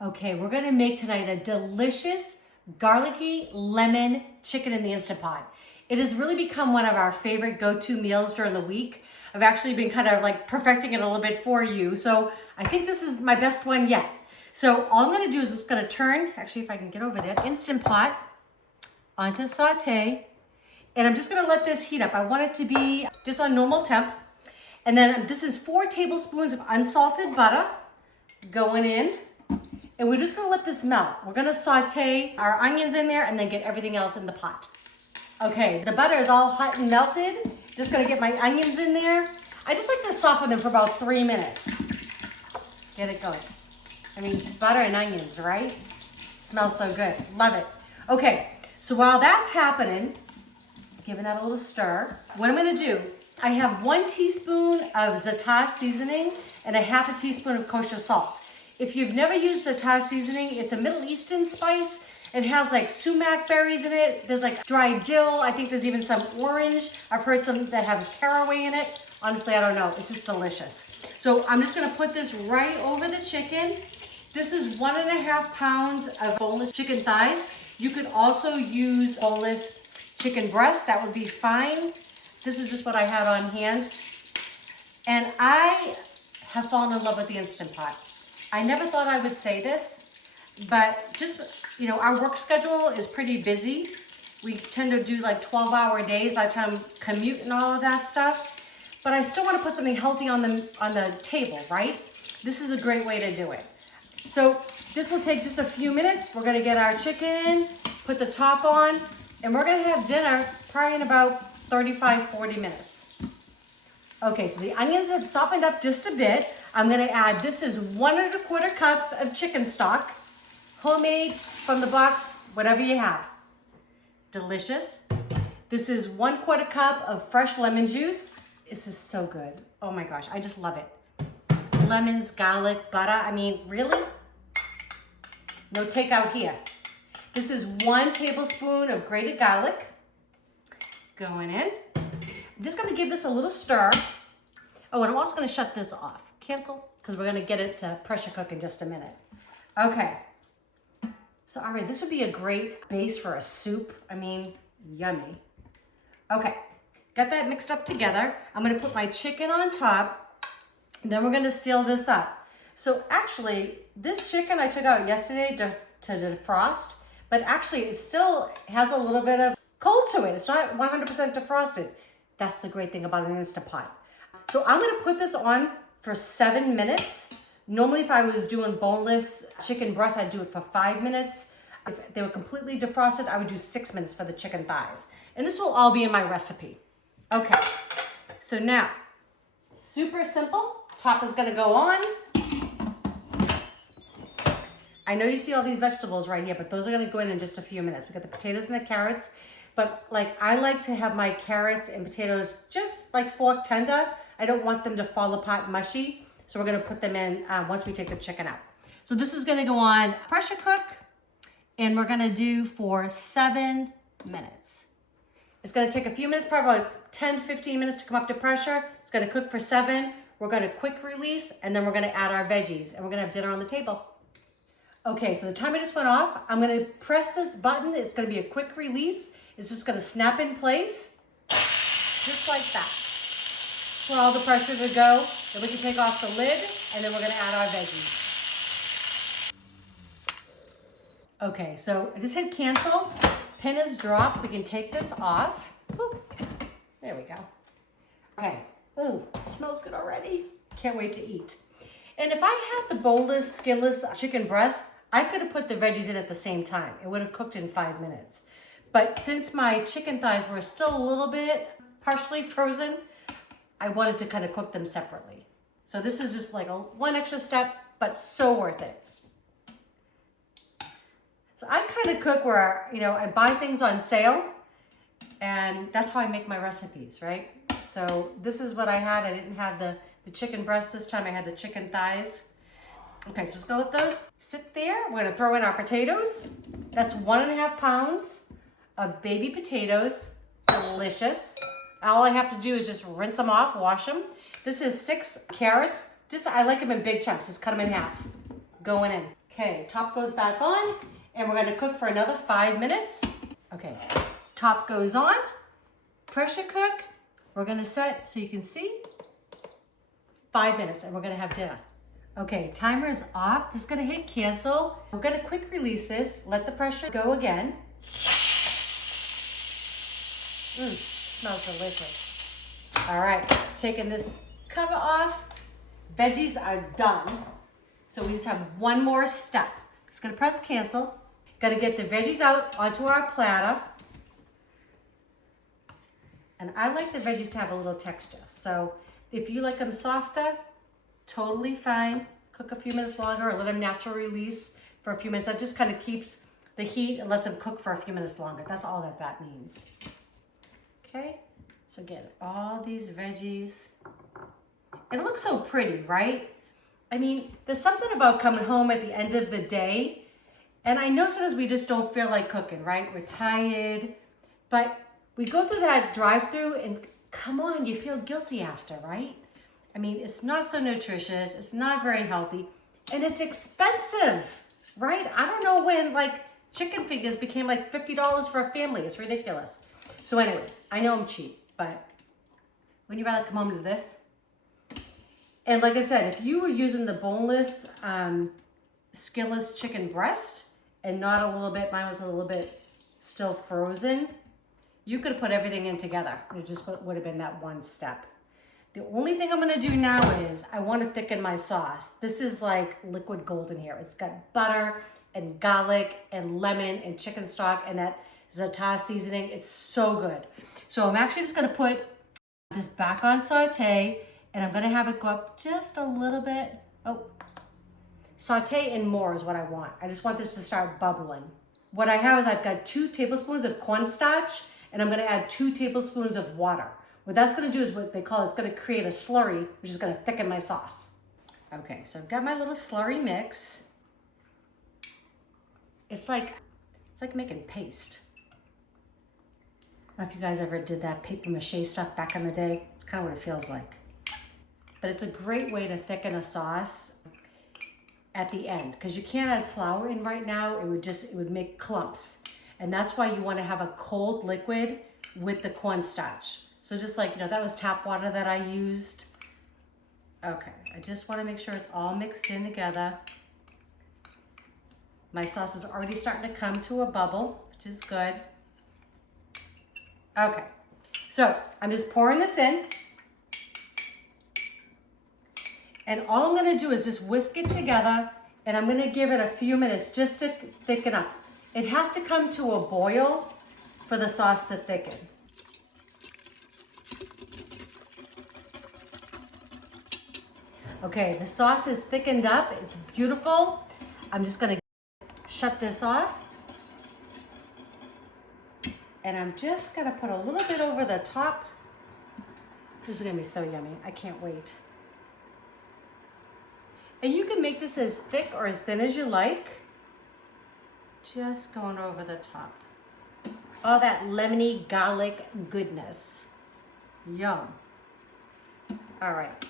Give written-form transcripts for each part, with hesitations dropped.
Okay, we're gonna make tonight a delicious garlicky lemon chicken in the Instant Pot. It has really become one of our favorite go-to meals during the week. I've actually been kind of like perfecting it a little bit for you. So I think this is my best one yet. So all I'm gonna do is just gonna turn, actually if I can get over there, Instant Pot onto saute. And I'm just gonna let this heat up. I want it to be just on normal temp. And then this is 4 tablespoons of unsalted butter going in. And we're just gonna let this melt. We're gonna saute our onions in there and then get everything else in the pot. Okay, the butter is all hot and melted. Just gonna get my onions in there. I just like to soften them for about 3 minutes. Get it going. I mean, butter and onions, right? Smells so good, love it. Okay, so while that's happening, giving that a little stir, what I'm gonna do, I have 1 teaspoon of za'atar seasoning and a half a teaspoon of kosher salt. If you've never used za'atar seasoning, it's a Middle Eastern spice. It has like sumac berries in it. There's like dried dill. I think there's even some orange. I've heard some that have caraway in it. Honestly, I don't know. It's just delicious. So I'm just gonna put this right over the chicken. This is 1.5 pounds of boneless chicken thighs. You could also use boneless chicken breast. That would be fine. This is just what I had on hand. And I have fallen in love with the Instant Pot. I never thought I would say this, but just, you know, our work schedule is pretty busy. We tend to do like 12-hour days by the time commute and all of that stuff. But I still want to put something healthy on the table, right? This is a great way to do it. So this will take just a few minutes. We're gonna get our chicken, put the top on, and we're gonna have dinner probably in about 35-40 minutes. Okay, so the onions have softened up just a bit. I'm gonna add, this is 1.25 cups of chicken stock, homemade from the box, whatever you have. Delicious. This is 1/4 cup of fresh lemon juice. This is so good. Oh my gosh, I just love it. Lemons, garlic, butter, I mean, really? No takeout here. This is 1 tablespoon of grated garlic going in. I'm just gonna give this a little stir. Oh, and I'm also gonna shut this off. Cancel, because we're gonna get it to pressure cook in just a minute. Okay, so all right, this would be a great base for a soup. I mean, yummy. Okay, got that mixed up together. I'm gonna put my chicken on top, and then we're gonna seal this up. So actually, this chicken I took out yesterday to defrost, but actually it still has a little bit of cold to it. It's not 100% defrosted. That's the great thing about an Instant Pot. So I'm gonna put this on for 7 minutes. Normally if I was doing boneless chicken breast, I'd do it for 5 minutes. If they were completely defrosted, I would do 6 minutes for the chicken thighs. And this will all be in my recipe. Okay, so now, super simple. Top is gonna go on. I know you see all these vegetables right here, but those are gonna go in just a few minutes. We got the potatoes and the carrots, but like I like to have my carrots and potatoes just like fork tender. I don't want them to fall apart mushy. So we're gonna put them in once we take the chicken out. So this is gonna go on pressure cook, and we're gonna do for 7 minutes. It's gonna take a few minutes, probably about 10-15 minutes to come up to pressure. It's gonna cook for 7. We're gonna quick release, and then we're gonna add our veggies, and we're gonna have dinner on the table. Okay, so the timer just went off. I'm gonna press this button. It's gonna be a quick release. It's just gonna snap in place, just like that. For all the pressure to go, then we can take off the lid, and then we're gonna add our veggies. Okay, so I just hit cancel. Pin is dropped. We can take this off. Woo. There we go. Okay. Ooh, it smells good already. Can't wait to eat. And if I had the boneless, skinless chicken breast, I could have put the veggies in at the same time. It would have cooked in 5 minutes. But since my chicken thighs were still a little bit partially frozen, I wanted to kind of cook them separately. So this is just like one extra step, but so worth it. So I kind of cook where, you know, I buy things on sale, and that's how I make my recipes, right? So this is what I had. I didn't have the chicken breast this time. I had the chicken thighs. Okay, so let's go with those. Sit there. We're gonna throw in our potatoes. That's 1.5 pounds of baby potatoes. Delicious. All I have to do is just rinse them off, wash them. This is 6 carrots. I like them in big chunks. Just cut them in half. Going in. Okay, top goes back on, and we're gonna cook for another 5 minutes. Okay, top goes on, pressure cook. We're gonna set, so you can see, 5 minutes, and we're gonna have dinner. Okay, timer is off. Just gonna hit cancel. We're gonna quick release this, let the pressure go again. Smells delicious. All right, taking this cover off. Veggies are done. So we just have one more step. Just gonna press cancel. Gotta get the veggies out onto our platter. And I like the veggies to have a little texture. So if you like them softer, totally fine. Cook a few minutes longer or let them natural release for a few minutes. That just kind of keeps the heat and lets them cook for a few minutes longer. That's all that means. Okay, so get all these veggies. And it looks so pretty, right? I mean, there's something about coming home at the end of the day, and I know sometimes we just don't feel like cooking, right? We're tired, but we go through that drive-through and come on, you feel guilty after, right? I mean, it's not so nutritious, it's not very healthy, and it's expensive, right? I don't know when like chicken fingers became like $50 for a family. It's ridiculous. So anyways, I know I'm cheap, but wouldn't you rather come home to this? And like I said, if you were using the boneless, skinless chicken breast and not a little bit, mine was a little bit still frozen, you could have put everything in together. It just would have been that one step. The only thing I'm gonna do now is I wanna thicken my sauce. This is like liquid gold in here. It's got butter and garlic and lemon and chicken stock and that za'atar seasoning. It's so good. So I'm actually just gonna put this back on saute and I'm gonna have it go up just a little bit. Oh, saute and more is what I want. I just want this to start bubbling. What I have is I've got 2 tablespoons of cornstarch and I'm gonna add 2 tablespoons of water. What that's gonna do is what they call, it's gonna create a slurry, which is gonna thicken my sauce. Okay, so I've got my little slurry mix. It's like making paste. I don't know if you guys ever did that paper mache stuff back in the day. It's kind of what it feels like. But it's a great way to thicken a sauce at the end because you can't add flour in right now. It would make clumps. And that's why you want to have a cold liquid with the cornstarch. So just like, that was tap water that I used. Okay, I just want to make sure it's all mixed in together. My sauce is already starting to come to a bubble, which is good. Okay, so I'm just pouring this in. And all I'm gonna do is just whisk it together and I'm gonna give it a few minutes just to thicken up. It has to come to a boil for the sauce to thicken. Okay, the sauce is thickened up, it's beautiful. I'm just gonna shut this off. And I'm just gonna put a little bit over the top. This is gonna be so yummy, I can't wait. And you can make this as thick or as thin as you like. Just going over the top. All that lemony garlic goodness. Yum. All right.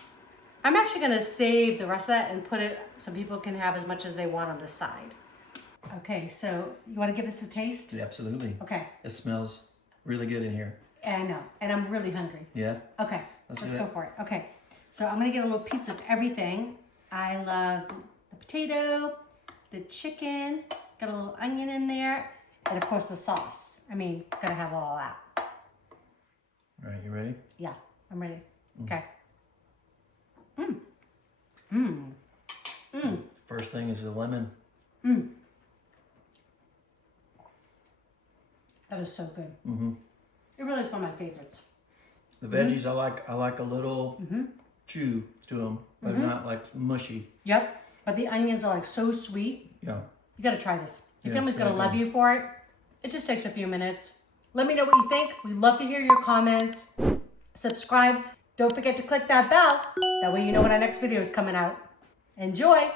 I'm actually gonna save the rest of that and put it so people can have as much as they want on the side. Okay, so you wanna give this a taste? Yeah, absolutely. Okay. It smells really good in here. I know, and I'm really hungry. Yeah? Okay, let's go for it. Okay, so I'm gonna get a little piece of everything. I love the potato, the chicken, got a little onion in there, and of course the sauce. I mean, gotta have all that. All right, you ready? Yeah, I'm ready. Okay. First thing is the lemon. That is so good. It really is one of my favorites. The veggies, I like a little chew to them, but not like mushy. Yep, but the onions are like so sweet. Yeah. You gotta try this. Your Yeah, family's it's gonna really love good. you for it. It just takes a few minutes. Let me know what you think. We love to hear your comments. Subscribe. Don't forget to click that bell. That way you know when our next video is coming out. Enjoy.